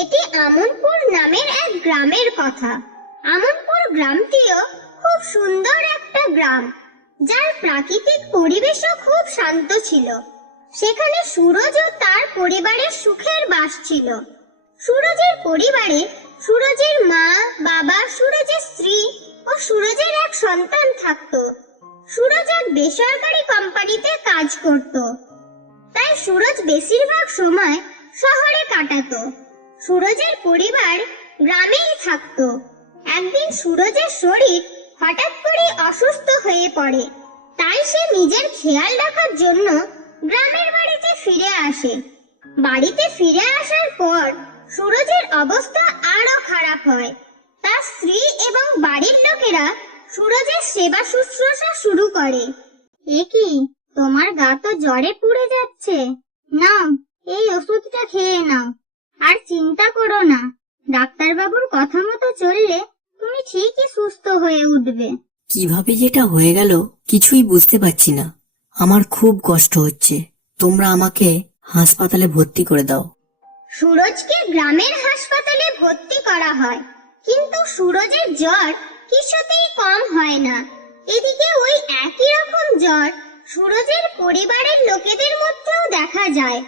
এটি আমনপুর নামের এক গ্রামের কথা। আমনপুর গ্রামটিও খুব সুন্দর একটা গ্রাম, যার প্রাকৃতিক পরিবেশও খুব শান্ত ছিল। সেখানে সুরজ ও তার পরিবারের সুখের বাস ছিল। সুরজের পরিবারে সুরজের মা, বাবা, সুরজের স্ত্রী ও সুরজের এক সন্তান থাকতো। সুরজ এক বেসরকারি কোম্পানিতে কাজ করত। তাই সুরজ বেশিরভাগ সময় শহরে কাটাতো। সুরজের পরিবার গ্রামেই থাকতো। একদিন সুরজের শরীর হঠাৎ করে অসুস্থ হয়ে পড়ে। তাই সে নিজের খেয়াল রাখার জন্য গ্রামের বাড়িতে ফিরে আসে। বাড়িতে ফিরে আসার পর সুরজের অবস্থা আরও খারাপ হয়। তার স্ত্রী এবং বাড়ির লোকেরা সুরজের সেবা শুশ্রূষা শুরু করে। এ কি, তোমার গা তো জ্বরে পুড়ে যাচ্ছে? নাও, এই ওষুধটা খেয়ে নাও। আর চিন্তা করো না। ডাক্তারবাবুর কথা মতো চললে তুমি ঠিকই সুস্থ হয়ে উঠবে। কীভাবে যেটা হয়ে গেল কিছুই বুঝতে পারছি না। আমার খুব কষ্ট হচ্ছে। তোমরা আমাকে হাসপাতালে ভর্তি করে দাও। সুরজকে গ্রামের হাসপাতালে ভর্তি করা হয়। কিন্তু সুরজের জ্বর কিছুতেই কম হয় না। এদিকে ওই একই রকম জ্বর সুরজের পরিবারের লোকেদের মধ্যেও দেখা যায়।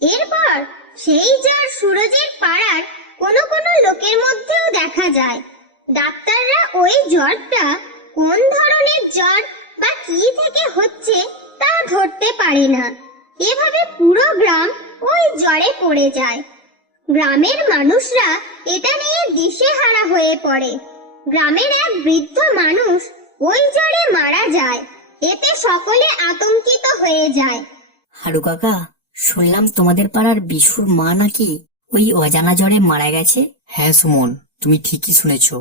এরপর সেই জ্বর সুরজের পাড়ার কোনো কোনো লোকের মধ্যেও দেখা যায়। ডাক্তাররা ওই জ্বরটা কোন ধরনের জ্বর বা কি থেকে হচ্ছে তা ধরতে পারে না। এভাবে পুরো গ্রাম ওই জ্বরে পড়ে যায়। গ্রামের মানুষরা এটা নিয়ে দিশেহারা হয়ে পড়ে। গ্রামের এক বৃদ্ধ মানুষ ওই জ্বরে মারা যায়। এতে সকলে আতঙ্কিত হয়ে যায়। হারু কাকা শুনলাম তোমাদের পাড়ার বিশুর মা নাকি ওই অজানা জ্বরে মারা গেছে। হ্যাঁ সুমন তুমি ঠিকই শুনেছ।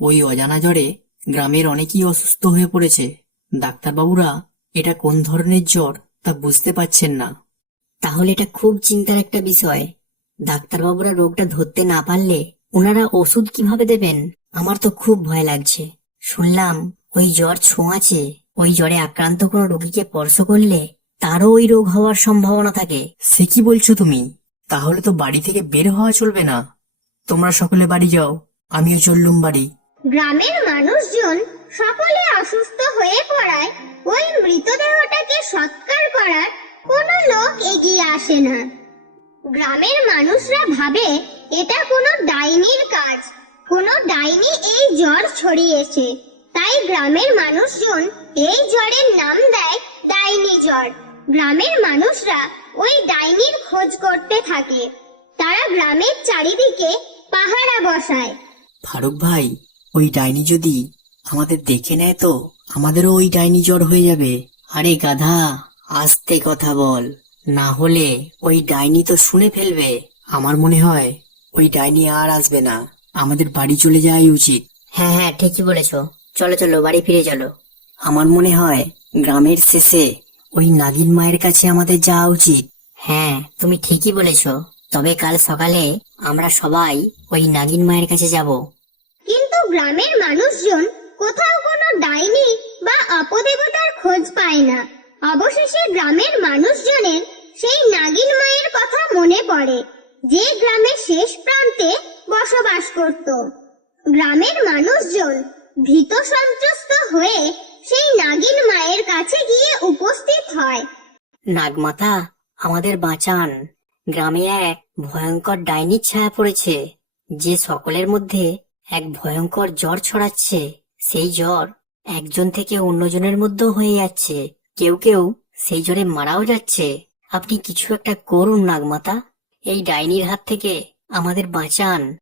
ওই অজানা জ্বরে গ্রামের অনেকেই অসুস্থ হয়ে পড়েছে। ডাক্তারবাবুরা এটা কোন ধরনের জ্বর তা বুঝতে পারছেন না। তাহলে এটা খুব চিন্তার একটা বিষয়। ডাক্তারবাবুরা রোগটা ধরতে না পারলে ওনারা ওষুধ কীভাবে দেবেন? আমার তো খুব ভয় লাগছে। শুনলাম ওই জ্বর ছোঁয়াচে ওই জ্বরে আক্রান্ত কোনো রোগীকে স্পর্শ করলে তারও ওই রোগ হওয়ার সম্ভাবনা থাকে। সে কি বলছো তুমি? তাহলে তো বাড়ি থেকে বের হওয়া চলবে না। তোমরা সকলে বাড়ি যাও, আমিও চললুম বাড়ি। গ্রামের মানুষজন সকলে অসুস্থ হয়ে পড়ায়, ওই মৃতদেহটাকে সৎকার করার কোনো লোক এগিয়ে আসে না। গ্রামের মানুষরা ভাবে, এটা কোনো ডাইনির কাজ। কোনো ডাইনি এই জ্বর ছড়িয়েছে। তাই গ্রামের মানুষজন এই জ্বরের নাম দেয় ডাইনি জ্বর। গ্রামের মানুষরা ওই ডাইনির খোঁজ করতে থাকে। তারা গ্রামের চারিদিকে পাহারা বসায়। ফারুক ভাই ওই ডাইনি যদি আমাদের দেখে নেয় তো আমাদেরও ওই ডাইনি জ্বর হয়ে যাবে। আরে গাধা আস্তে কথা বল। না হলে ওই ডাইনি তো শুনে ফেলবে। আমার মনে হয় ওই ডাইনি আর আসবে না। আমাদের বাড়ি চলে যাওয়াই উচিত। হ্যাঁ হ্যাঁ ঠিকই বলেছ। চলো চলো বাড়ি ফিরে চলো। আমার মনে হয় গ্রামের শেষে ওই নাগিন মায়ের কাছে আমাদের যাওয়া উচিত। হ্যাঁ তুমি ঠিকই বলেছ। তবে কাল সকালে আমরা সবাই ওই নাগিন মায়ের কাছে যাব। কিন্তু গ্রামের মানুষজন কোথাও কোনো ডাইনি বা অপদেবতার খোঁজ পায় না। অবশেষে গ্রামের মানুষজনের সেই নাগিন মায়ের কথা মনে পড়ে, যে গ্রামের শেষ প্রান্তে বসবাস করত। গ্রামের মানুষজন ভীত সন্ত্রস্ত হয়ে সেই নাগিন মায়ের কাছে গিয়ে উপস্থিত হয়। নাগমাতা আমাদের বাঁচান। গ্রামে এক ভয়ঙ্কর ডাইনির ছায়া পড়েছে যে সকলের মধ্যে এক ভয়ঙ্কর জ্বর ছড়াচ্ছে। সেই জ্বর একজন থেকে অন্যজনের মধ্যেও হয়ে যাচ্ছে। কেউ কেউ সেই জ্বরে মারাও যাচ্ছে। আপনি কিছু একটা করুন নাগমাতা। এই ডাইনির হাত থেকে আমাদের বাঁচান।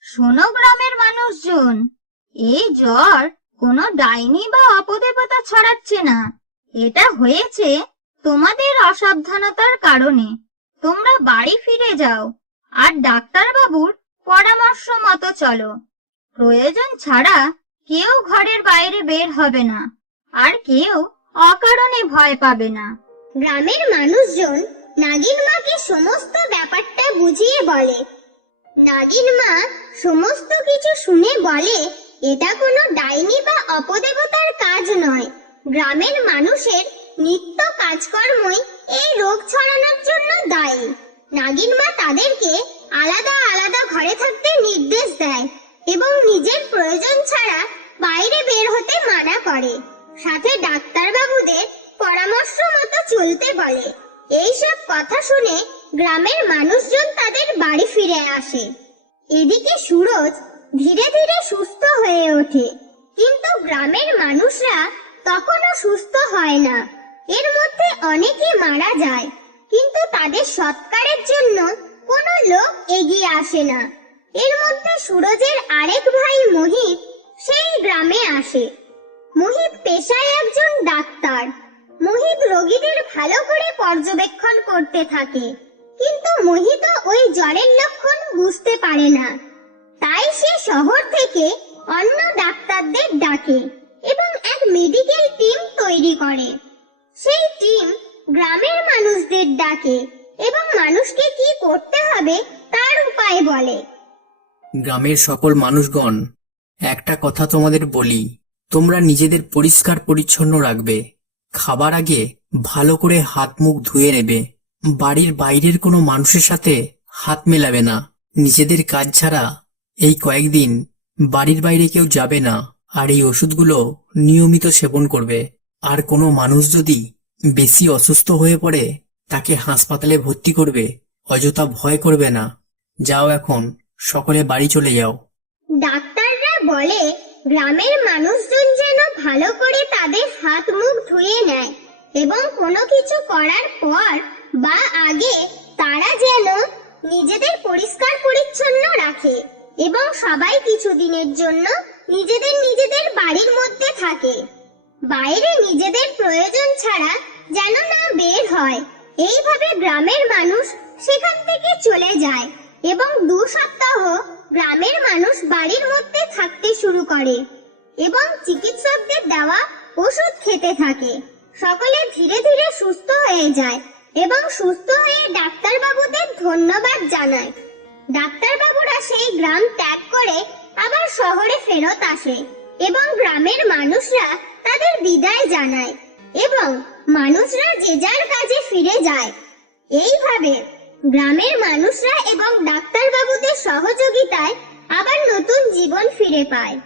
শোনো গ্রামের মানুষজন এই জ্বর কোনো ডাইনি বা অপদেবতা ছড়াচ্ছে না। এটা হয়েছে তোমাদের অসাবধানতার কারণে তোমরা বাড়ি ফিরে যাও, আর ডাক্তার বাবুর পরামর্শ মতো চলো। প্রয়োজন ছাড়া কেউ ঘরের বাইরে বের হবে না, আর কেউ অকারণে ভয় পাবে না। গ্রামের মানুষজন নাগিন মাকে সমস্ত ব্যাপারটা বুঝিয়ে বলে। নাগিন মা সমস্ত কিছু শুনে বলে, এটা কোনো ডাইনি বা অপদেবতার কাজ নয়। গ্রামের মানুষের নিত্য কাজকর্মই এই রোগ ছড়ানোর জন্য দায়ী। নাগিন মা তাদেরকে আলাদা আলাদা ঘরে থাকতে নির্দেশ দেয় এবং নিজের প্রয়োজন ছাড়া বাইরে বের হতে মানা করে। সাথে ডাক্তারবাবুদের পরামর্শ মতো চলতে বলে। এইসব কথা শুনে গ্রামের মানুষজন তাদের বাড়ি ফিরে আসে। এদিকে সুরজ ধীরে ধীরে সুস্থ হয়ে ওঠে। কিন্তু গ্রামের মানুষরা তখনও সুস্থ হয় না। এর মধ্যে অনেকে মারা যায়, কিন্তু তাদের সৎকারের জন্য কোনো লোক এগিয়ে আসে না। এর মধ্যে সুরজের আরেক ভাই মোহিত সেই গ্রামে আসে। মোহিত পেশায় একজন ডাক্তার। মোহিত রোগীদের ভালো করে পর্যবেক্ষণ করতে থাকে, কিন্তু মোহিত ওই জ্বরের লক্ষণ বুঝতে পারে না। তাই সে শহর থেকে অন্য ডাক্তারদের ডাকে এবং এক মেডিকেল টিম তৈরি করে। ডাকে এবং মানুষকে কি করতে হবে তার উপায় বলে। গ্রামের সকল মানুষগণ, একটা কথা তোমাদের বলি, তোমরা নিজেদের পরিষ্কার পরিচ্ছন্ন রাখবে। খাবার আগে ভালো করে হাত মুখ ধুয়ে নেবে। বাড়ির বাইরের কোনো মানুষের সাথে হাত মেলাবে না। নিজেদের কাজ ছাড়া এই কয়েকদিন বাড়ির বাইরে কেউ যাবে না, আর এই ওষুধগুলো নিয়মিত সেবন করবে। আর কোনো মানুষ যদি বেশি অসুস্থ হয়ে পড়ে তাকে হাসপাতালে ভর্তি করবে, অযথা ভয় করবে না। যাও এখন, সকলে বাড়ি চলে যাও। ডাক্তাররা বলে, গ্রামের মানুষজন যেন ভালো করে তাদের হাত মুখ ধুয়ে নেয় এবং কোনো কিছু করার পর বা আগে তারা যেন নিজেদের পরিষ্কার পরিচ্ছন্ন রাখে এবং সবাই কিছুদিনের জন্য নিজেদের নিজেদের বাড়ির মধ্যে থাকে। বাইরে নিজেদের প্রয়োজন ছাড়া যেন না বের হয়। এইভাবে গ্রামের মানুষ সেখান থেকে চলে যায় এবং দু সপ্তাহ গ্রামের মানুষ বাড়ির মধ্যে থাকতে শুরু করে এবং চিকিৎসকদের দেওয়া ওষুধ খেতে থাকে। সকলে ধীরে ধীরে সুস্থ হয়ে যায় এবং সুস্থ হয়ে ডাক্তারবাবুদের ধন্যবাদ জানায়। ডাক্তারবাবুরা সেই গ্রাম ত্যাগ করে আবার শহরে ফেরত আসে এবং গ্রামের মানুষরা তাদের বিদায় জানায় এবং মানুষরা যে যার কাজে ফিরে যায়। এইভাবে গ্রামের মানুষরা এবং ডাক্তারবাবুদের সহযোগিতায় আবার নতুন জীবন ফিরে পায়।